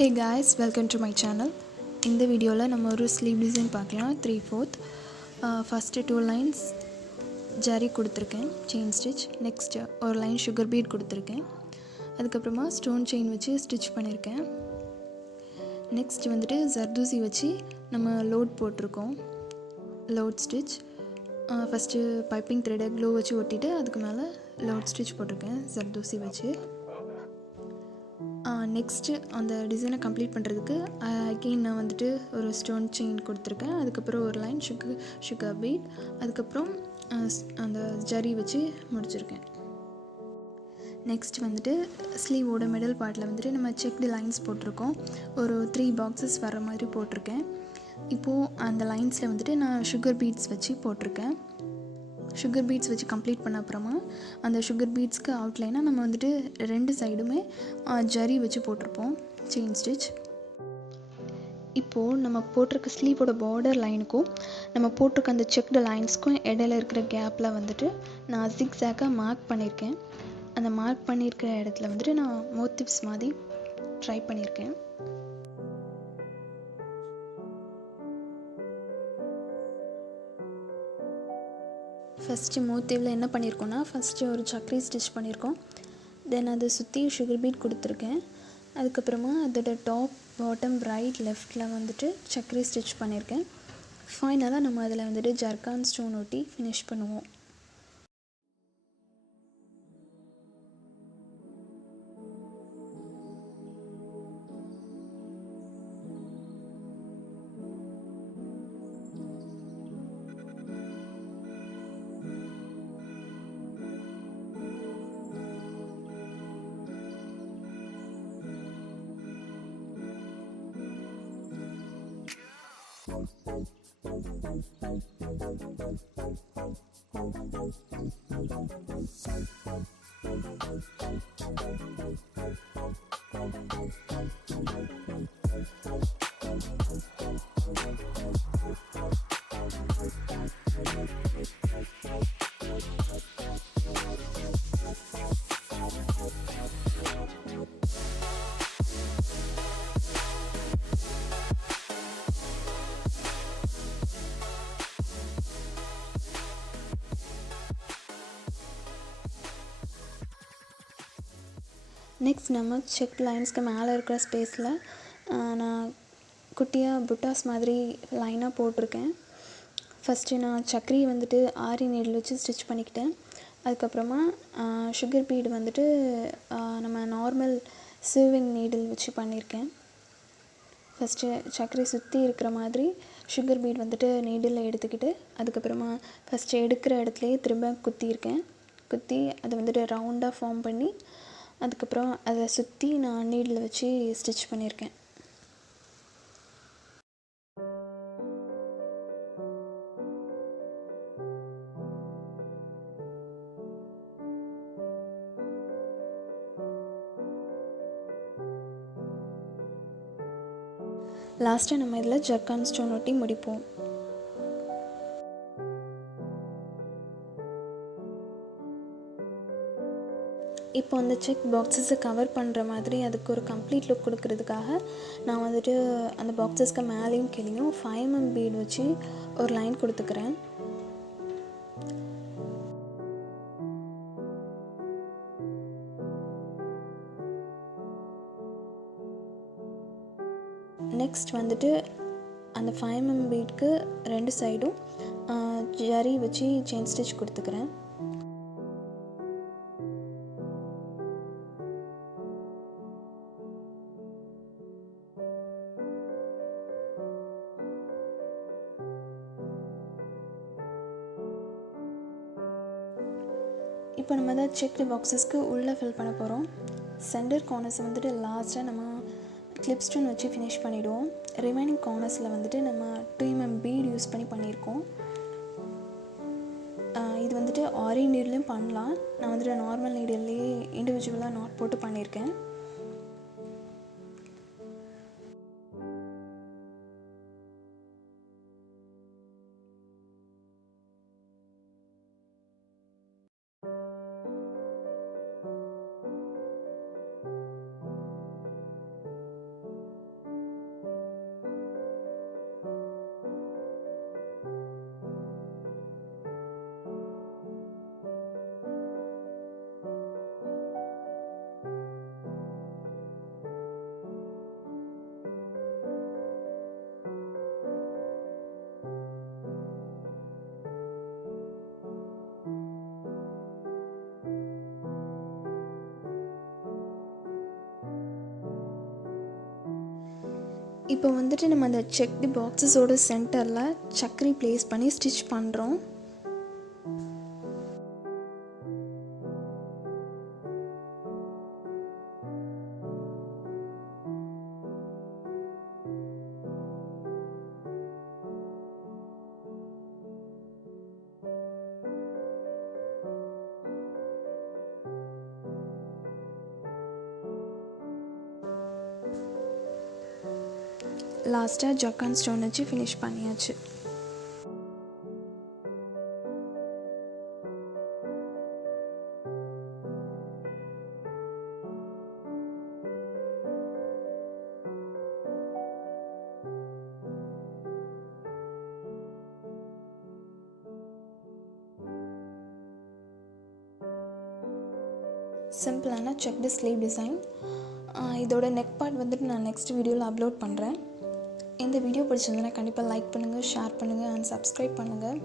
Hey guys, welcome to my channel. இந்த வீடியோவில் நம்ம ஒரு ஸ்லீவ் டிசைன் பார்க்கலாம். 3/4 ஃபஸ்ட்டு 2 லைன்ஸ் ஜரி கொடுத்துருக்கேன், செயின் ஸ்டிச். நெக்ஸ்ட்டு ஒரு லைன் சுகர் பீட் கொடுத்துருக்கேன். அதுக்கப்புறமா ஸ்டோன் செயின் வச்சு ஸ்டிச் பண்ணியிருக்கேன். நெக்ஸ்ட் வந்துட்டு ஜர்தூசி வச்சு நம்ம லோட் போட்டிருக்கோம், லோட் ஸ்டிச். ஃபஸ்ட்டு பைப்பிங் த்ரெடை க்ளோ வச்சு ஒட்டிட்டு அதுக்கு மேலே லோட் ஸ்டிச் போட்டிருக்கேன் ஜர்தூசி வச்சு. நெக்ஸ்ட்டு அந்த டிசைனை கம்ப்ளீட் பண்ணுறதுக்கு அகெயின் நான் வந்துட்டு ஒரு ஸ்டோன் செயின் கொடுத்துருக்கேன். அதுக்கப்புறம் ஒரு லைன் சுகர் பீட், அதுக்கப்புறம் அந்த ஜரி வச்சு முடிச்சிருக்கேன். நெக்ஸ்ட் வந்துட்டு ஸ்லீவோட மிடில் பார்ட்டில் வந்துட்டு நம்ம செக்டு லைன்ஸ் போட்டிருக்கோம். ஒரு 3 பாக்ஸஸ் வர மாதிரி போட்டிருக்கேன். இப்போது அந்த லைன்ஸில் வந்துட்டு நான் சுகர் பீட்ஸ் வச்சு போட்டிருக்கேன். சுகர் பீட்ஸ் வச்சு கம்ப்ளீட் பண்ண அப்புறமா அந்த சுகர் பீட்ஸ்க்கு அவுட்லைனாக நம்ம வந்துட்டு 2 சைடுமே ஜரி வச்சு போட்டிருப்போம், செயின் ஸ்டிச். இப்போது நம்ம போட்டிருக்க ஸ்லீவோட பார்டர் லைனுக்கும் நம்ம போட்டிருக்க அந்த செக்டு லைன்ஸ்க்கும் இடையில இருக்கிற கேப்பில் வந்துட்டு நான் ஜிக்ஸாக்காக மார்க் பண்ணியிருக்கேன். அந்த மார்க் பண்ணியிருக்கிற இடத்துல வந்துட்டு நான் மோட்டிவ்ஸ் மாதிரி ட்ரை பண்ணியிருக்கேன். ஃபஸ்ட்டு மோட்டிவில் என்ன பண்ணியிருக்கோன்னா, ஃபஸ்ட்டு ஒரு சக்கரி ஸ்டிச் பண்ணியிருக்கோம். தென் அதை சுற்றி சுகர் பீட் கொடுத்துருக்கேன். அதுக்கப்புறமா அதோட டாப் பாட்டம் ரைட் லெஃப்டில் வந்துட்டு சக்கரி ஸ்டிச் பண்ணியிருக்கேன். ஃபைனலாக நம்ம அதில் வந்துட்டு ஜர்கான் ஸ்டோன் ஒட்டி ஃபினிஷ் பண்ணுவோம். நெக்ஸ்ட் நம்ம செக் லைன்ஸ்க்கு மேலே இருக்கிற ஸ்பேஸில் நான் குட்டியாக புட்டாஸ் மாதிரி லைனாக போட்டிருக்கேன். ஃபஸ்ட்டு நான் சக்கரி வந்துட்டு ஆரி நீடில் வச்சு ஸ்டிச் பண்ணிக்கிட்டேன். அதுக்கப்புறமா சுகர் பீடு வந்துட்டு நம்ம நார்மல் சீவிங் நீடில் வச்சு பண்ணியிருக்கேன். ஃபஸ்ட்டு சக்கரை சுற்றி இருக்கிற மாதிரி சுகர் பீட் வந்துட்டு நீடில் எடுத்துக்கிட்டு அதுக்கப்புறமா ஃபஸ்ட்டு எடுக்கிற இடத்துலையே திரும்ப குத்தி அதை வந்துட்டு ரவுண்டாக ஃபார்ம் பண்ணி அதுக்கப்புறம் அதை சுற்றி நான் நீடில் வச்சு ஸ்டிச் பண்ணியிருக்கேன். லாஸ்ட்டாக நம்ம இதில் ஜர்கான் ஸ்டோன் ஒட்டி முடிப்போம். இப்போ அந்த செக் பாக்ஸஸை கவர் பண்ணுற மாதிரி அதுக்கு ஒரு கம்ப்ளீட் லுக் கொடுக்கறதுக்காக நான் வந்துட்டு அந்த பாக்ஸஸ்க்கு மேலேயும் கீழேயும் 5 mm பீட் வச்சு ஒரு லைன் கொடுத்துக்கிறேன். நெக்ஸ்ட் வந்துட்டு அந்த 5 mm பீட்க்கு 2 சைடும் ஜரி வச்சு செயின் ஸ்டிச் கொடுத்துக்கிறேன். இப்போ நம்ம தான் செக்டு பாக்ஸஸ்க்கு உள்ளே ஃபில் பண்ண போகிறோம். சென்டர் கார்னர்ஸை வந்துட்டு லாஸ்ட்டாக நம்ம கிளிப் ஸ்டோன் வச்சு ஃபினிஷ் பண்ணிவிடுவோம். ரிமைனிங் கார்னர்ஸில் வந்துட்டு நம்ம 2 mm பீட் யூஸ் பண்ணியிருக்கோம். இது வந்துட்டு ஆரி நீடிலையும் பண்ணலாம். நான் வந்துட்டு நார்மல் நீடில்லையே இண்டிவிஜுவலாக நாட் போட்டு பண்ணியிருக்கேன். இப்போ வந்துட்டு நம்ம அந்த செக்டு பாக்ஸஸோட சென்டரில் சக்கரி ப்ளேஸ் பண்ணி ஸ்டிச் பண்ணுறோம். லாஸ்ட்டாக ஜக்கான் ஸ்டோன் வச்சு ஃபினிஷ் பண்ணியாச்சு. சிம்பிளான செக்டு ஸ்லீவ் டிசைன். இதோட நெக் பார்ட் வந்துட்டு நான் நெக்ஸ்ட் வீடியோவில் அப்லோட் பண்ணுறேன். இந்த வீடியோ பிடிச்சிருந்ததுன்னா கண்டிப்பாக லைக் பண்ணுங்கள், ஷேர் பண்ணுங்கள் அண்ட் சப்ஸ்கிரைப் பண்ணுங்கள்.